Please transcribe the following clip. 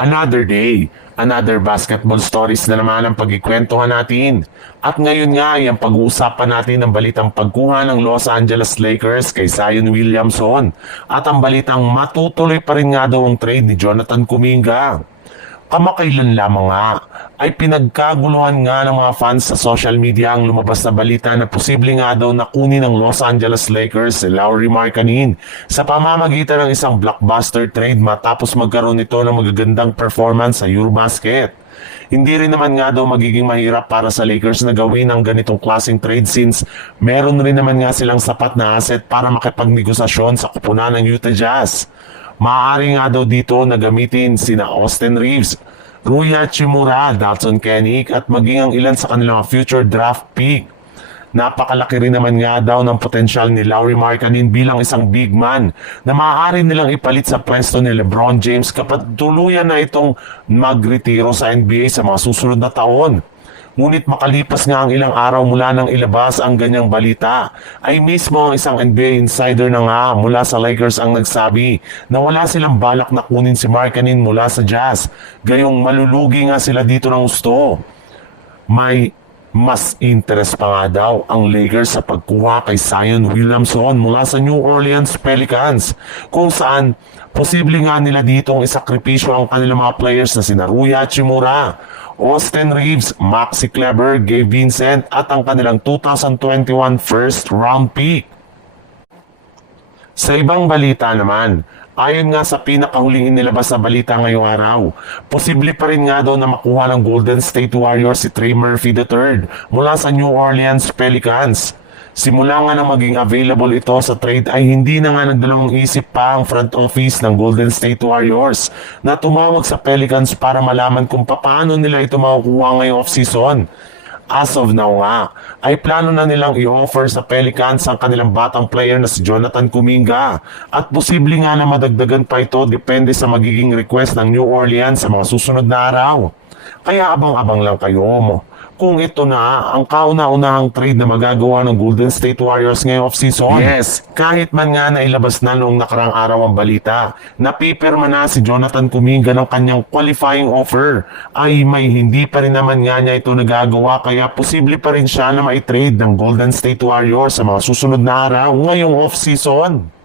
Another day, another basketball stories na naman ang pagkikwentuhan natin. At ngayon nga ay ang pag-uusapan natin ang balitang pagkuha ng Los Angeles Lakers kay Zion Williamson at ang balitang matutuloy pa rin nga daw ang trade ni Jonathan Kuminga. Kamakailan lamang nga ay pinagkaguluhan nga ng mga fans sa social media ang lumabas na balita na posible nga daw na kunin ng Los Angeles Lakers si Lauri Markkanen sa pamamagitan ng isang blockbuster trade matapos magkaroon nito ng magagandang performance sa Eurobasket. Hindi rin naman nga daw magiging mahirap para sa Lakers na gawin ang ganitong klaseng trade since meron rin naman nga silang sapat na asset para makipagnegosasyon sa kupunan ng Utah Jazz. Maaari nga daw dito na gamitin sina Austin Reeves, Rui Hachimura, Dalton Kenick at maging ang ilan sa kanilang future draft pick. Napakalaki rin naman nga daw ng potensyal ni Lauri Markkanen bilang isang big man na maaari nilang ipalit sa pwesto ni LeBron James kapag tuluyan na itong magretiro sa NBA sa mga susunod na taon. Ngunit makalipas nga ang ilang araw mula nang ilabas ang ganyang balita, ay mismo ang isang NBA insider na nga mula sa Lakers ang nagsabi na wala silang balak na kunin si Markkanen mula sa Jazz, gayong malulugi nga sila dito ng gusto. May mas interest pa nga daw ang Lakers sa pagkuha kay Zion Williamson mula sa New Orleans Pelicans, kung saan posible nga nila ditong isakripisyo ang kanilang mga players na sina Rui Hachimura, Austin Reeves, Maxi Kleber, Gabe Vincent at ang kanilang 2021 first round pick. Sa ibang balita naman, ayon nga sa pinakahuling inilabas na balita ngayong araw, posible pa rin nga daw na makuha ng Golden State Warriors si Trey Murphy III mula sa New Orleans Pelicans. Simula nga na maging available ito sa trade ay hindi na nga nagdalawang isip pa ang front office ng Golden State Warriors na tumawag sa Pelicans para malaman kung paano nila ito makukuha ngayong offseason. As of now nga, ay plano na nilang i-offer sa Pelicans ang kanilang batang player na si Jonathan Kuminga at posible nga na madagdagan pa ito depende sa magiging request ng New Orleans sa mga susunod na araw. Kaya abang-abang lang kayo mo kung ito na ang kauna-unahang trade na magagawa ng Golden State Warriors ngayong offseason. Yes, kahit man nga nailabas na noong nakarang araw ang balita, napipirma na si Jonathan Kuminga ng kanyang qualifying offer, ay may hindi pa rin naman nga niya ito nagagawa kaya posible pa rin siya na maitrade ng Golden State Warriors sa mga susunod na araw ngayong offseason.